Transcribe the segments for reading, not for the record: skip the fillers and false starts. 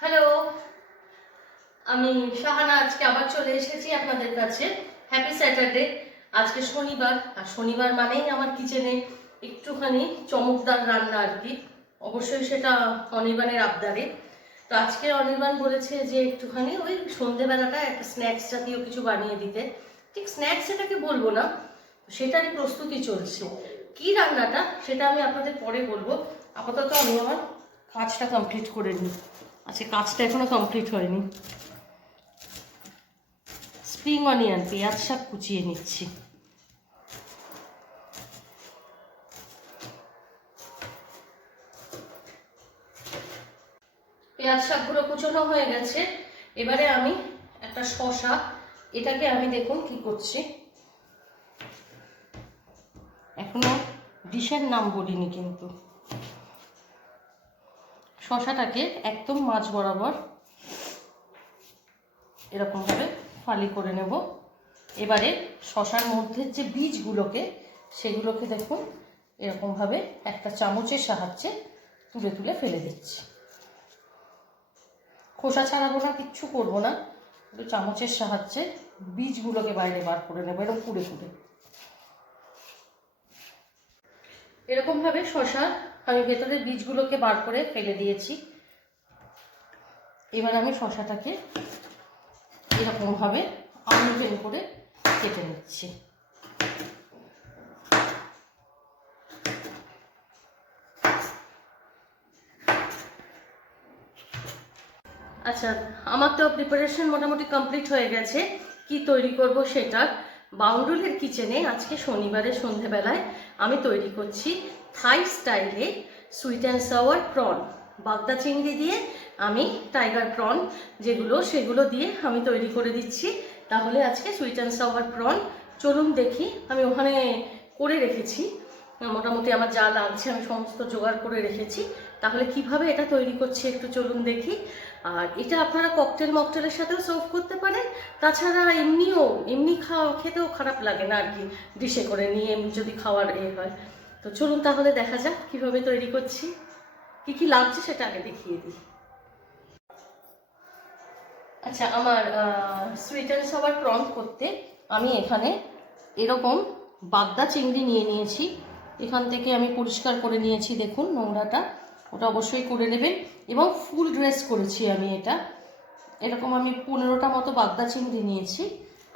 Hello, আমি শাহানা আজকে আবার চলে এসেছি আপনাদের কাছে। Happy Saturday. আজকে শনিবার, আর শনিবার মানেই আমার কিচেনে একটুখানি চমকদার রান্না আর কি। অবশ্যই সেটা অনির্বাণের আবদারে। তো আজকে অনির্বাণ বলেছে যে একটুখানি ওই সন্ধেবেলাটা একটা স্ন্যাক্স জাতীয় কিছু বানিয়ে দিতে। ঠিক স্ন্যাক্স এটাকে বলবো না, সেটারই প্রস্তুতি চলছে। কি রান্নাটা সেটা আমি আপনাদের পরে বলবো। আপাতত আমি আমার কাজটা কমপ্লিট করে নিই। আচ্ছা, কাজটা এখনো কমপ্লিট হয়নি। স্প্রিং অনিয়ন পেঁয়াজ শাক কুচিয়ে নিচ্ছি। পেঁয়াজ শাকগুলো কুচোনো হয়ে গেছে। এবারে আমি একটা শসা, এটাকে আমি দেখুন কি করছি, এখনো ডিশের নাম বলিনি কিন্তু। শসাটাকে একদম মাঝ বরাবর এরকমভাবে ফালি করে নেব। এবারে শসার মধ্যে যে বীজগুলোকে, সেগুলোকে দেখুন এরকমভাবে একটা চামচের সাহায্যে তুলে তুলে ফেলে দিচ্ছি। খোসা ছাড়াবো না, কিচ্ছু করবো না, একটু চামচের সাহায্যে বীজগুলোকে বাইরে বার করে নেবো এরকম কুড়ে কুড়ে। এরকমভাবে শসা আমি ভেতরের বীজগুলোকে বার করে ফেলে দিয়েছি। এবার আমি শসাটাকে এরকমভাবে আনইভেন করে কেটে নিচ্ছি। আচ্ছা, আমার তো প্রিপারেশন মোটামুটি কমপ্লিট হয়ে গেছে। কি তৈরি করব সেটা বাউন্ডুলের কিচেনে আজকে শনিবারের সন্ধেবেলায় আমি তৈরি করছি থাই স্টাইলে সুইট অ্যান্ড সাওয়ার প্রন। বাগদা চিংড়ি দিয়ে আমি টাইগার প্রন যেগুলো, সেগুলো দিয়ে আমি তৈরি করে দিচ্ছি। তাহলে আজকে সুইট অ্যান্ড সাওয়ার প্রন চলুন দেখি। আমি ওখানে করে রেখেছি, মোটামুটি আমার যা লাগছে আমি সমস্ত জোগাড় করে রেখেছি। তাহলে কিভাবে এটা তৈরি করছি একটু চলুন দেখি। আর এটা আপনারা ককটেল মকটেলের সাথেও সার্ভ করতে পারেন। তাছাড়া এমনি খেতেও খারাপ লাগে না আর কি, ডিশে করে নিয়ে এমনি যদি খাওয়ার হয়। তো চলুন তাহলে দেখা যাক কিভাবে তৈরি করছি। কি কি লাগছে সেটা আগে দেখিয়ে দিই। আচ্ছা, আমার সুইট অ্যান্ড সাওয়ার প্রন করতে আমি এখানে এরকম বাগদা চিংড়ি নিয়ে নিয়েছি। এখান থেকে আমি পরিষ্কার করে নিয়েছি, দেখুন নোংরাটা, ওটা অবশ্যই করে নেবেন। এবং ফুল ড্রেস করেছি আমি এটা। এরকম আমি 15টা মতো বাগদা চিংড়ি নিয়েছি।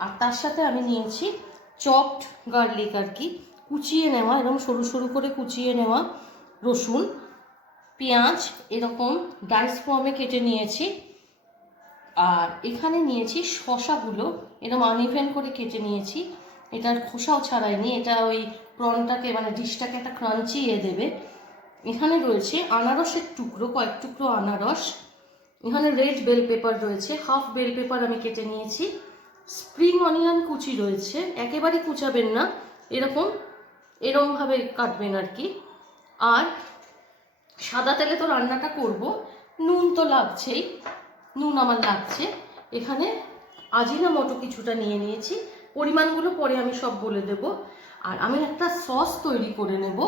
আর তার সাথে আমি নিয়েছি চপড গার্লিক আর কি, কুচিয়ে নেওয়া, এবং সরু সরু করে কুচিয়ে নেওয়া রসুন, পেঁয়াজ এরকম ডাইস ফর্মে কেটে নিয়েছি। আর এখানে নিয়েছি শসাগুলো এরকম আনইভেন করে কেটে নিয়েছি। এটার খোসাও ছাড়াইনি, এটা ওই প্রনটাকে মানে ডিশটাকে একটা ক্রাঞ্চি দেবে। এখানে রয়েছে আনারসের টুকরো, কয়েক টুকরো আনারস। এখানে রেড বেল পেপার রয়েছে, হাফ বেল পেপার আমি কেটে নিয়েছি। স্প্রিং অনিয়ন কুচি রয়েছে, একেবারে কুচাবেন না, এরকমভাবে কাটবেন আর কি। আর সাদা তেলে তো রান্নাটা করব, নুন তো লাগছেই, নুন আমার লাগছে। এখানে আজিনামোটো কিছুটা নিয়ে নিয়েছি, পরিমাণগুলো পরে আমি সব বলে দেব। আর আমি একটা সস তৈরি করে নেব,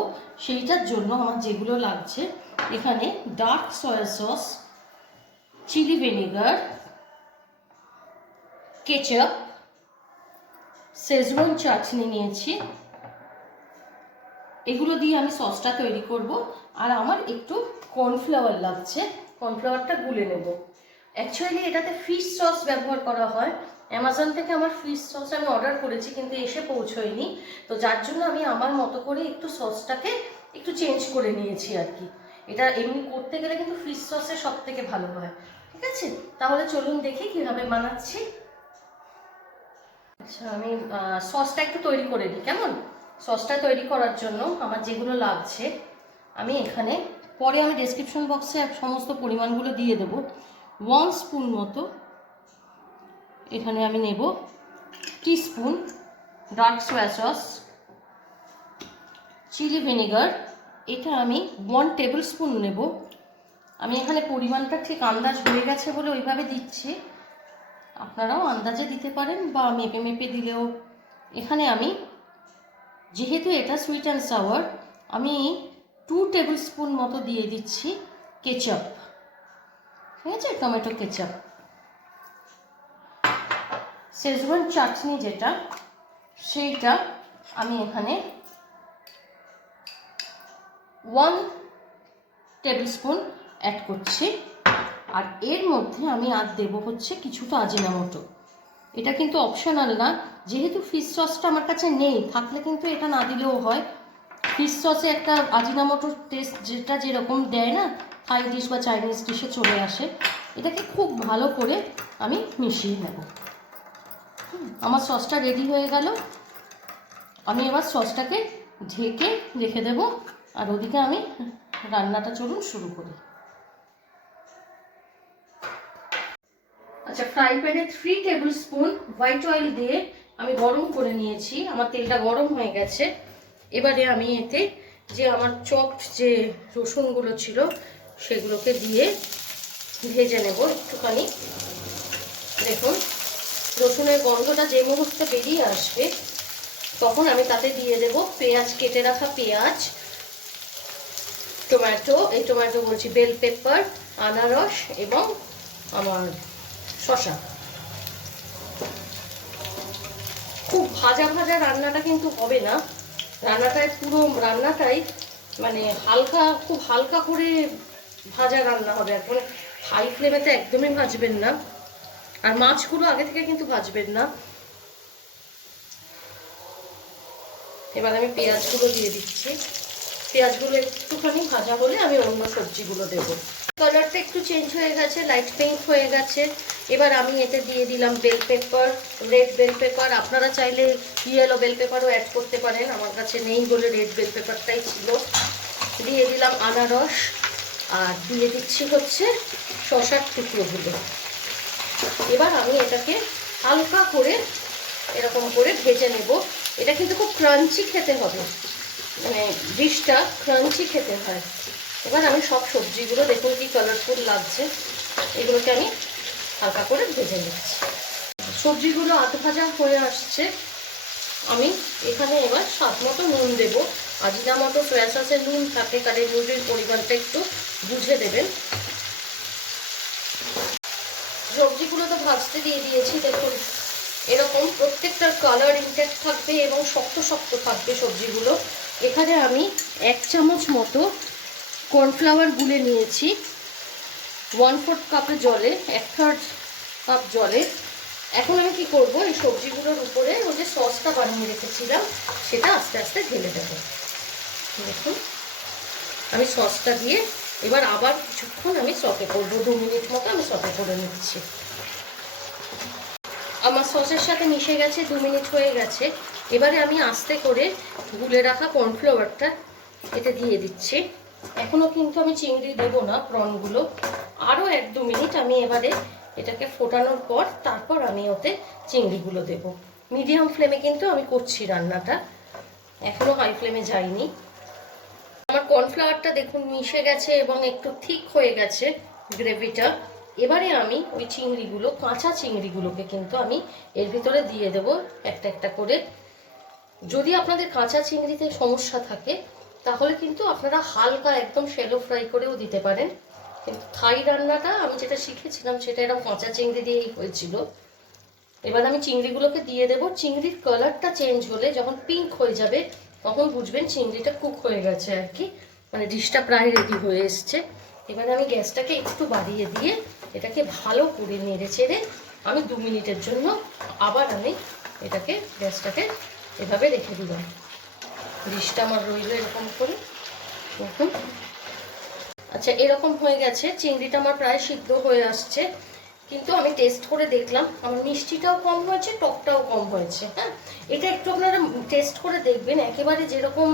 সেইটার জন্য আমার যেগুলো লাগছে এখানে dark soya sauce, chilli vinegar, ketchup, schezwan chutney নিয়েছি। এগুলো দিয়ে আমি সসটা তৈরি করব। আর আমার একটু কর্নফ্লাওয়ার লাগছে, কর্নফ্লাওয়ারটা গুলে নেব। অ্যাকচুয়ালি এটাতে ফিশ সস ব্যবহার করা হয়। অ্যামাজন থেকে আমার ফিশ সস আমি অর্ডার করেছি, কিন্তু এসে পৌঁছয়নি। তো যার জন্য আমি আমার মতো করে একটু সসটাকে একটু চেঞ্জ করে নিয়েছি আর কি। এটা এমনি করতে গেলে কিন্তু ফিশ সসে সব থেকে ভালো হয়। ঠিক আছে, তাহলে চলুন দেখি কীভাবে বানাচ্ছি। আচ্ছা, আমি সসটা একটু তৈরি করে নিই কেমন। সসটা তৈরি করার জন্য আমার যেগুলো লাগছে আমি এখানে, পরে আমি ডেসক্রিপশন বক্সে সমস্ত পরিমাণগুলো দিয়ে দেব। 1 স্পুন মতো এখানে আমি নেব teaspoon dark soya sauce, chilli vinegar এটা আমি 1 টেবিল স্পুন নেব। আমি এখানে পরিমাণটা ঠিক আন্দাজ হয়ে গেছে বলে ওইভাবে দিচ্ছি। আপনারাও আন্দাজে দিতে পারেন বা মেপে মেপে দিলেও। এখানে আমি, যেহেতু এটা সুইট অ্যান্ড সাওয়ার, আমি 2 টেবিল স্পুন মতো দিয়ে দিচ্ছি কেচাপ। ঠিক আছে, টমেটো কেচাপ। শেজওয়ান চাটনি যেটা, সেইটা আমি এখানে 1 টেবিল স্পুন অ্যাড করছি। আর এর মধ্যে আমি আর দেবো হচ্ছে কিছুটা আজিনামোটো। এটা কিন্তু অপশনাল না, যেহেতু ফিশ সসটা আমার কাছে নেই, থাকলে কিন্তু এটা না দিলেও হয়। ফিশ সসে একটা আজিনামোটোর টেস্ট যেটা যেরকম দেয় না, থাই ডিশ বা চাইনিজ ডিশে চলে আসে। এটাকে খুব ভালো করে আমি মিশিয়ে নেব। আমার সসটা রেডি হয়ে গেল। আমি এবার সসটাকে ঢেকে রেখে দেব, আর ওদিকে আমি রান্নাটা চলুন শুরু করি। আচ্ছা, ফ্রাই প্যানে 3 টেবিল স্পুন হোয়াইট অয়েল দিয়ে আমি গরম করে নিয়েছি। আমার তেলটা গরম হয়ে গেছে। এবারে আমি এতে যে আমার চপড যে রসুনগুলো ছিল সেগুলোকে দিয়ে ভেজে নেব একটুখানি। দেখুন, রসুনের গন্ধটা যে মুহূর্তে বেরিয়ে আসবে তখন আমি তাতে দিয়ে দেব পেঁয়াজ, কেটে রাখা পেঁয়াজ, টমেটো, এই টমেটো বলছি, বেল পেপার, আনারস এবং আমার শসা। খুব ভাজা ভাজা রান্নাটা কিন্তু হবে না, রান্নাটায় পুরো রান্নাটাই মানে হালকা, খুব হালকা করে ভাজা রান্না হবে। এখন হাই ফ্লেমেতে একদমই ভাজবেন না, আর মাছগুলো আগে থেকে কিন্তু ভাজবেন না। এবার আমি পেঁয়াজগুলো দিয়ে দিচ্ছি। পেঁয়াজগুলো একটুখানি ভাজা হলে আমি অন্য সবজিগুলো দেবো। কালারটা একটু চেঞ্জ হয়ে গেছে, লাইট পিঙ্ক হয়ে গেছে। এবার আমি এতে দিয়ে দিলাম bell pepper, red bell pepper. আপনারা চাইলে ইয়েলো বেল পেপারও অ্যাড করতে পারেন, আমার কাছে নেই বলে রেড বেল পেপারটাই ছিল। দিয়ে দিলাম আনারস, আর দিয়ে দিচ্ছি হচ্ছে শসার টুকরোগুলো। এবার আমি এটাকে হালকা করে এরকম করে ভেজে নেব। এটা কিন্তু খুব ক্রাঞ্চি খেতে হবে, মানে ডিশটা ক্রাঞ্চি খেতে হয়। এবার আমি সব সবজিগুলো, দেখুন কি কালারফুল লাগছে, এগুলোকে আমি হালকা করে ভেজে নিচ্ছি। সবজিগুলো আধ ভাজা হয়ে আসছে। আমি এখানে এবার স্বাদ মতো নুন দেবো। আজিনামোটো সয়া সসের নুন থাকে, কারণ নুনের পরিমাণটা একটু বুঝে দেবেন। সবজিগুলো তো ভাজতে দিয়ে দিয়েছি। দেখুন এরকম প্রত্যেকটার কালার ইনট্যাক্ট থাকবে এবং শক্ত শক্ত থাকবে সবজিগুলো। এখানে আমি 1 চামচ মতো কর্নফ্লাওয়ার গুলে নিয়েছি 1/4 কাপে জলে, 1/3 কাপ জলে। এখন আমি কি করব, এই সবজিগুলোর উপরে ওই যে সসটা বানিয়ে রেখেছিলাম সেটা আস্তে আস্তে ঢেলে দেবো। দেখুন আমি সসটা দিয়ে এবার আবার কিছুক্ষণ আমি সতে করবো, 2 মিনিট মতো আমি সতে করে নিচ্ছি। আমার সসের সাথে মিশে গেছে, 2 মিনিট হয়ে গেছে। এবারে আমি আস্তে করে গুলে রাখা কর্নফ্লাওয়ারটা এতে দিয়ে দিচ্ছি। এখনও কিন্তু আমি চিংড়ি দেবো না, প্রনগুলো। আরও 1-2 মিনিট আমি এবারে এটাকে ফোটানোর পর তারপর আমি ওতে চিংড়িগুলো দেব। মিডিয়াম ফ্লেমে কিন্তু আমি করছি রান্নাটা, এখনও হাই ফ্লেমে যাইনি। আমার কর্নফ্লাওয়ারটা দেখুন মিশে গেছে এবং একটু থিক হয়ে গেছে গ্রেভিটা। এবারে আমি ওই চিংড়িগুলো, কাঁচা চিংড়িগুলোকে কিন্তু আমি এর ভিতরে দিয়ে দেব একটা একটা করে। যদি আপনাদের কাঁচা চিংড়িতে সমস্যা থাকে তাহলে কিন্তু আপনারা হালকা একদম শ্যালো ফ্রাই করেও দিতে পারেন। কিন্তু থাই রান্নাটা আমি যেটা শিখেছিলাম সেটা এরকম কাঁচা চিংড়ি দিয়েই হয়েছিল। এবার আমি চিংড়িগুলোকে দিয়ে দেব। চিংড়ির কালারটা চেঞ্জ হলে, যখন পিঙ্ক হয়ে যাবে, তখন বুঝবেন চিংড়িটা কুক হয়ে গেছে আর কি, মানে ডিশটা প্রায় রেডি হয়ে এসছে। এবার আমি গ্যাসটাকে একটু বাড়িয়ে দিয়ে এটাকে ভালো করে নেড়ে চেড়ে আমি 2 মিনিটের জন্য আবার আমি এটাকে গ্যাসটাকে এভাবে রেখে দিলাম। ডিশটা আমার রইল এরকম করে, দেখুন। আচ্ছা, এরকম হয়ে গেছে, চিংড়িটা আমার প্রায় সিদ্ধ হয়ে আসছে। কিন্তু আমি টেস্ট করে দেখলাম আমার মিষ্টিটাও কম হয়েছে, টকটাও কম হয়েছে। হ্যাঁ, এটা একটু আপনারা টেস্ট করে দেখবেন। একেবারে যেরকম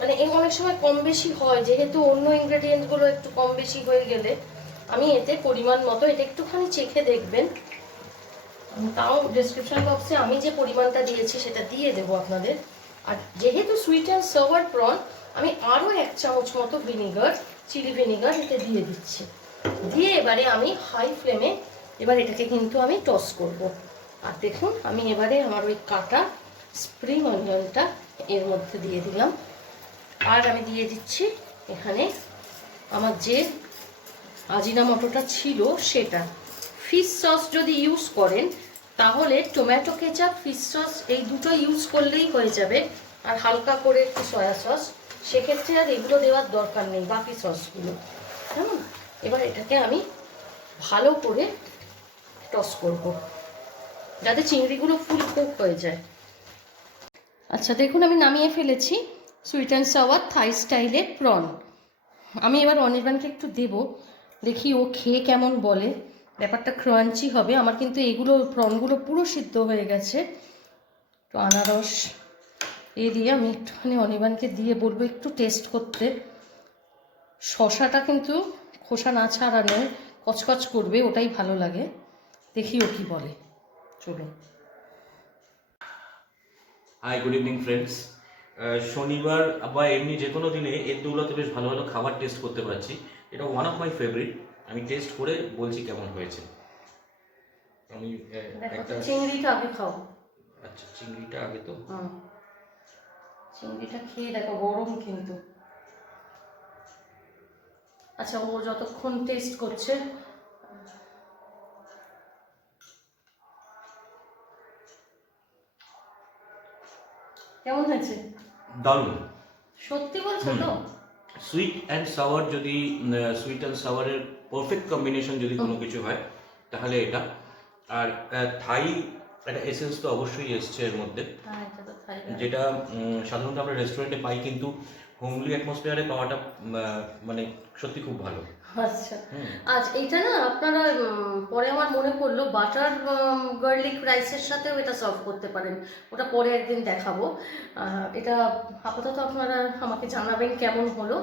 মানে অনেক সময় কম বেশি হয়, যেহেতু অন্য ইনগ্রেডিয়েন্টগুলো একটু কম বেশি হয়ে গেলে আমি এতে পরিমাণ মতো এটা একটুখানি চেখে দেখবেন। তাও ডেসক্রিপশন বক্সে আমি যে পরিমাণটা দিয়েছি সেটা দিয়ে দেবো আপনাদের। আর যেহেতু সুইট অ্যান্ড সাওয়ার প্রন, আমি আরও 1 চামচ মতো ভিনিগার, চিলি ভিনিগার এতে দিয়ে দিচ্ছি। দিয়ে এবারে আমি হাই ফ্লেমে এবার এটাকে কিন্তু আমি টস করব। আর দেখুন আমি এবারে আমার ওই কাটা স্প্রিং অনিয়নটা এর মধ্যে দিয়ে দিলাম। আর আমি দিয়ে দিচ্ছি এখানে আমার যে আজিনামোটোটা ছিল সেটা। ফিশ সস যদি ইউজ করেন তাহলে টমেটো কেচাপ, ফিশ সস এই দুটো ইউজ করলেই হয়ে যাবে, আর হালকা করে একটু সয়া সস। সেক্ষেত্রে আর এগুলো দেওয়ার দরকার নেই, বাকি সসগুলো। কেমন? এবার এটাকে আমি ভালো করে টস করব যাতে চিংড়িগুলো ফুল কুক হয়ে যায়। আচ্ছা দেখুন আমি নামিয়ে ফেলেছি সুইট অ্যান্ড সাওয়ার থাই স্টাইলের প্রন। আমি এবার অনির্বাণকে একটু দেবো, দেখি ও খেয়ে কেমন বলে। ব্যাপারটা ক্রাঞ্চি হবে। আমার কিন্তু এগুলো প্রনগুলো পুরো সিদ্ধ হয়ে গেছে। তো আনারস দিয়ে আমি একটুখানি অনির্বাণকে দিয়ে বলবো একটু টেস্ট করতে। শশাটা কিন্তু খোসা না ছাড়ানো, কচকচ করবে, ওটাই ভালো লাগে। দেখি ও কি বলে। চলুন। Hi, good evening friends. শনিবার বা এমনি যে কোনো দিনে এর দৌলতে বেশ ভালো ভালো খাবার টেস্ট করতে পারছি। এটা ওয়ান অফ মাই ফেভারিট। আমি টেস্ট করে বলছি কেমন হয়েছে। আমি একটা চিংড়িটা আগে খাও। আচ্ছা, চিংড়িটা আগে তো। চিংড়িটা খেয়ে দেখো, গরম কিন্তু। আচ্ছা ও যতক্ষণ টেস্ট করছে, কেমন হয়েছে? দারুণ। সত্যি বলছো তো? সুইট অ্যান্ড সাওয়ার যদি সুইট অ্যান্ড সাওয়ারের পারফেক্ট কম্বিনেশন যদি কোনো কিছু হয় তাহলে এটা। আর থাই একটা এসেন্স তো অবশ্যই এসছে এর মধ্যে, যেটা সাধারণত আমরা রেস্টুরেন্টে পাই, কিন্তু হোমলি অ্যাটমসফিয়ারে পাওয়াটা মানে সত্যি খুব ভালো। আচ্ছা আচ্ছা, এইটা না আপনারা পরে আমার মনে পড়লো বাটার গার্লিক রাইসের সাথেও এটা সার্ভ করতে পারেন। ওটা পরে একদিন দেখাবো। এটা আপাতত আপনারা আমাকে জানাবেন কেমন হলো।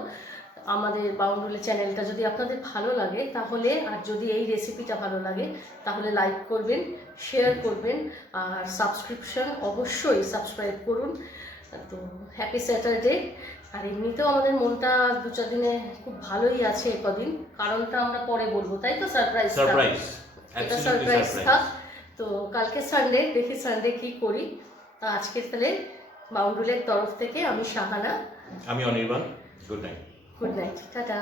আমাদের বাউন্ডুলে চ্যানেলটা যদি আপনাদের ভালো লাগে তাহলে, আর যদি এই রেসিপিটা ভালো লাগে তাহলে লাইক করবেন, শেয়ার করবেন, আর সাবস্ক্রিপশন অবশ্যই সাবস্ক্রাইব করুন। তো হ্যাপি স্যাটারডে। আর এমনিতেও আমাদের মনটা 2-4 দিনে খুব ভালোই আছে কদিন, কারণটা আমরা পরে বলবো, তাই তো? সারপ্রাইজ এটা সারপ্রাইজ থাক। তো কালকে সানডে, দেখি সানডে কি করি। তা আজকে তাহলে বাউন্ডুলের তরফ থেকে আমি শাহানা, আমি Anirban, good night. Good night, tata.